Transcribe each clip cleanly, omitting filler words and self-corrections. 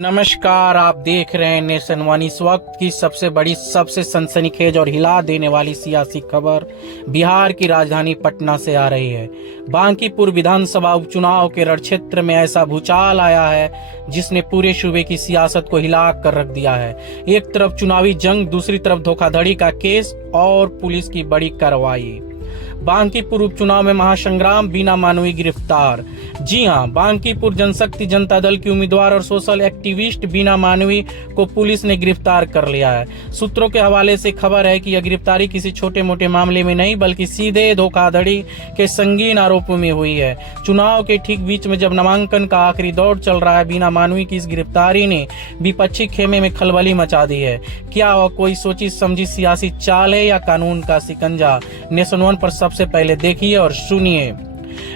नमस्कार, आप देख रहे हैं नेशन वन। इस वक्त की सबसे बड़ी, सबसे सनसनीखेज और हिला देने वाली सियासी खबर बिहार की राजधानी पटना से आ रही है। बांकीपुर विधानसभा उपचुनाव के रणक्षेत्र में ऐसा भूचाल आया है जिसने पूरे सूबे की सियासत को हिला कर रख दिया है। एक तरफ चुनावी जंग, दूसरी तरफ धोखाधड़ी का केस और पुलिस की बड़ी कार्रवाई। बांकीपुर उपचुनाव में महासंग्राम, बीना मानवी गिरफ्तार। जी हां, बांकीपुर जनशक्ति जनता दल की उम्मीदवार और सोशल एक्टिविस्ट बीना मानवी को पुलिस ने गिरफ्तार कर लिया है। सूत्रों के हवाले से खबर है कि यह गिरफ्तारी किसी छोटे मोटे मामले में नहीं बल्कि सीधे धोखाधड़ी के संगीन आरोपों में हुई है। चुनाव के ठीक बीच में जब नामांकन का आखिरी दौर चल रहा है, बीना मानवी की इस गिरफ्तारी ने विपक्षी खेमे में खलबली मचा दी है। क्या वह कोई सोची समझी सियासी चाल है या कानून का शिकंजा? नेशन वन पर सबसे पहले देखिए और सुनिए।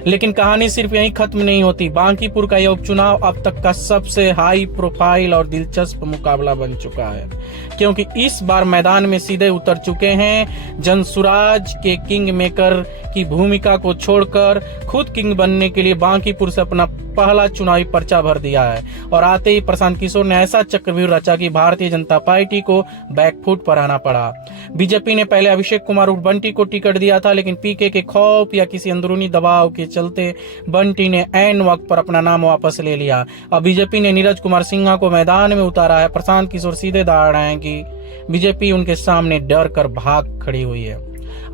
लेकिन कहानी सिर्फ यहीं खत्म नहीं होती। बांकीपुर का यह उपचुनाव अब तक का सबसे हाई प्रोफाइल और दिलचस्प मुकाबला बन चुका है, क्योंकि इस बार मैदान में सीधे उतर चुके हैं जनसुराज के किंग मेकर की भूमिका को छोड़कर खुद किंग बनने के लिए बांकीपुर से अपना पहला चुनावी पर्चा भर दिया है। और आते ही प्रशांत किशोर ने ऐसा चक्रव्यूह रचा कि भारतीय जनता पार्टी को बैकफुट पर आना पड़ा। बीजेपी ने पहले अभिषेक कुमार उर्फ बंटी को टिकट दिया था, लेकिन पीके के खौफ या किसी अंदरूनी दबाव के चलते बंटी ने ऐन वक्त पर अपना नाम वापस ले लिया। अब बीजेपी ने नीरज कुमार सिन्हा को मैदान में उतारा है। प्रशांत किशोर सीधे दाड़ रहे हैं कि बीजेपी उनके सामने डर कर भाग खड़ी हुई है।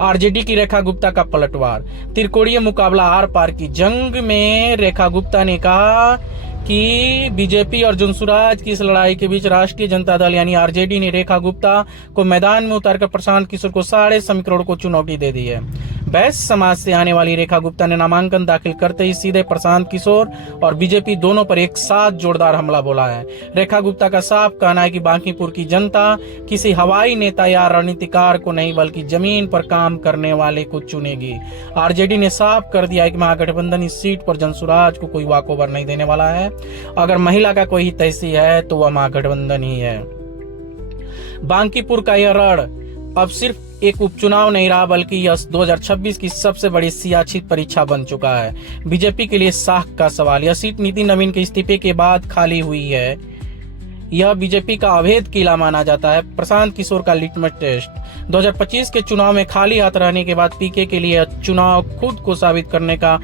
आरजेडी की रेखा गुप्ता का पलटवार। त्रिकोणीय मुकाबला आर पार की जंग में रेखा गुप्ता ने कहा कि बीजेपी और जनसुराज की इस लड़ाई के बीच राष्ट्रीय जनता दल यानी आरजेडी ने रेखा गुप्ता को मैदान में उतारकर प्रशांत किशोर को 7.5 करोड़ को चुनौती दे दी है। वैश्य समाज से आने वाली रेखा गुप्ता ने नामांकन दाखिल करते ही सीधे प्रशांत किशोर और बीजेपी दोनों पर एक साथ जोरदार हमला बोला है। रेखा गुप्ता का साफ कहना है कि बांकीपुर की जनता किसी हवाई नेता या रणनीतिकार को नहीं बल्कि जमीन पर काम करने वाले को चुनेगी। आरजेडी ने साफ कर दिया है कि महागठबंधन इस सीट पर जनसुराज को कोई वॉकओवर नहीं देने वाला है। अगर महिला का कोई तहसील है तो वह महागठबंधन ही है। बांकीपुर का यह रण अब सिर्फ एक उपचुनाव नहीं रहा बल्कि यह 2026 की सबसे बड़ी सियासी परीक्षा बन चुका है। बीजेपी के लिए साख का सवाल। यह सीट नितिन नवीन के इस्तीफे के बाद खाली हुई है। यह बीजेपी का अवैध किला माना जाता है। प्रशांत किशोर का लिटमस टेस्ट। 2025 के चुनाव में खाली हाथ रहने के बाद पीके के लिए चुनाव खुद को साबित करने का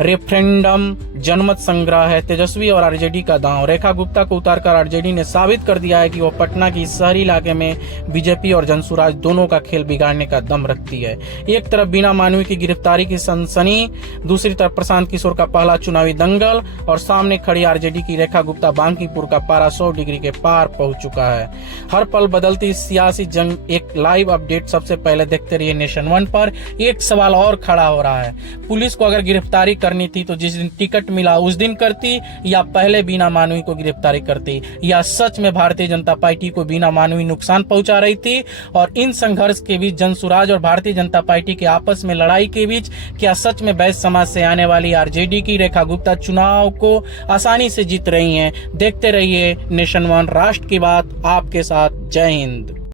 रेफरेंडम जनमत संग्रह है। तेजस्वी और आरजेडी का दांव। रेखा गुप्ता को उतारकर आरजेडी ने साबित कर दिया है कि वह पटना की शहरी इलाके में बीजेपी और जनसुराज दोनों का खेल बिगाड़ने का दम रखती है। एक तरफ बीना मानवी की गिरफ्तारी की सनसनी, दूसरी तरफ प्रशांत किशोर का पहला चुनावी दंगल और सामने खड़ी आरजेडी की रेखा गुप्ता। बांकीपुर का पारा 100 डिग्री के पार पहुंच चुका है। हर पल बदलती सियासी जंग। एक लाइव अपडेट सबसे पहले देखते रहिए नेशन वन पर। एक सवाल और खड़ा हो रहा है, पुलिस को अगर गिरफ्तारी करनी थी तो जिस दिन टिकट मिला उस दिन करती या पहले बीना मानवी को गिरफ्तारी करती? या सच में भारतीय जनता पार्टी को बीना मानवी नुकसान पहुंचा रही थी? और इन संघर्ष के बीच जनसुराज और भारतीय जनता पार्टी के आपस में लड़ाई के बीच क्या सच में वैश्य समाज से आने वाली आरजेडी की रेखा गुप्ता चुनाव को आसानी से जीत रही हैं? देखते रहिए नेशन वन, राष्ट्र की बात आपके साथ। जय हिंद।